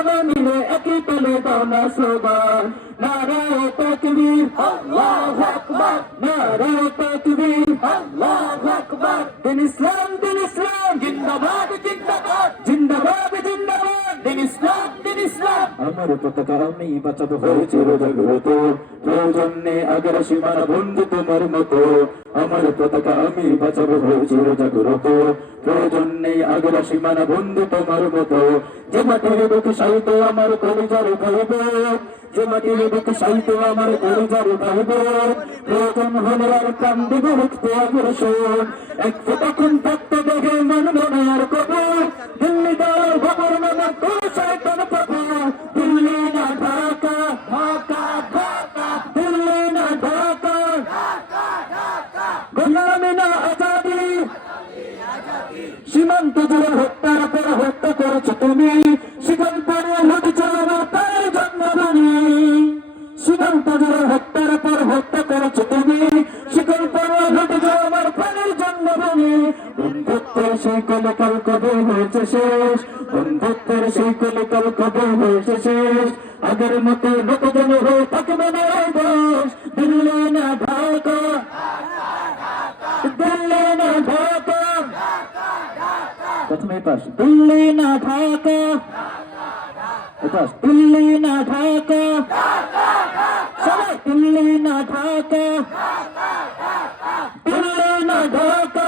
সবাই মিলে একই তালে দাও না স্লোগান নারায়ে তাকবীর আল্লাহু আকবার নারায়ে তাকবীর আল্লাহু আকবার দিন ইসলাম জিন্দাবাদ জিন্দাবাদ জিন্দাবাদ জিন্দাবাদ দিন ইসলাম আমার পতাকা আমি বাঁচাবো হয়ে চিরজাগ্রত প্রয়োজন নেই আগের সীমানা বন্ধু তোমার মতো আমার পতাকা আমি বাঁচাবো হয়ে চিরজাগ্রত প্রয়োজন নেই আগের সীমানা বন্ধু তোমার মতো যে মাটির বুকে সাহিত্য আমার কলিজার ভাইব যে মাটির বুকে সাহিত্য আমার কলিজার ভাইব প্রয়োজন হলে আর প্রাণ দেব রক্ত আগ্রসন এক ফোঁটা খুন থাকতে দেখে মানব না আর কবু দিল্লি দল খবর নামা কোন শয়তান পাবো দিল্লি না ঢাকা ঢাকা ঢাকা দিল্লি না ঢাকা গোলামি না আজাদি সীমান্ত জুড়ে হত্যার পর হত্যা করেছো তুমি সেখান পরে হচ্ছে আমার তার জন্মভূমি সীমান্ত জুড়ে হত্যার পর হত্যা করেছো তুমি সেখান পরে হচ্ছে আমার প্রাণের জন্মভূমি বন্ধুত্বের সেই কলকাল কবে হয়েছে শেষ বন্ধুত্বের সেই কলকাল কবে হয়েছে শেষ আগের মতো নতুন হয়ে থাকবে না দেশ দিল্লি না ঢাকা দিল্লি না ঢাকা প্রথমে পাশ দিল্লি না ঢাকা দিল্লি না ঢাকা সবাই দিল্লি না ঢাকা দিল্লি না ঢাকা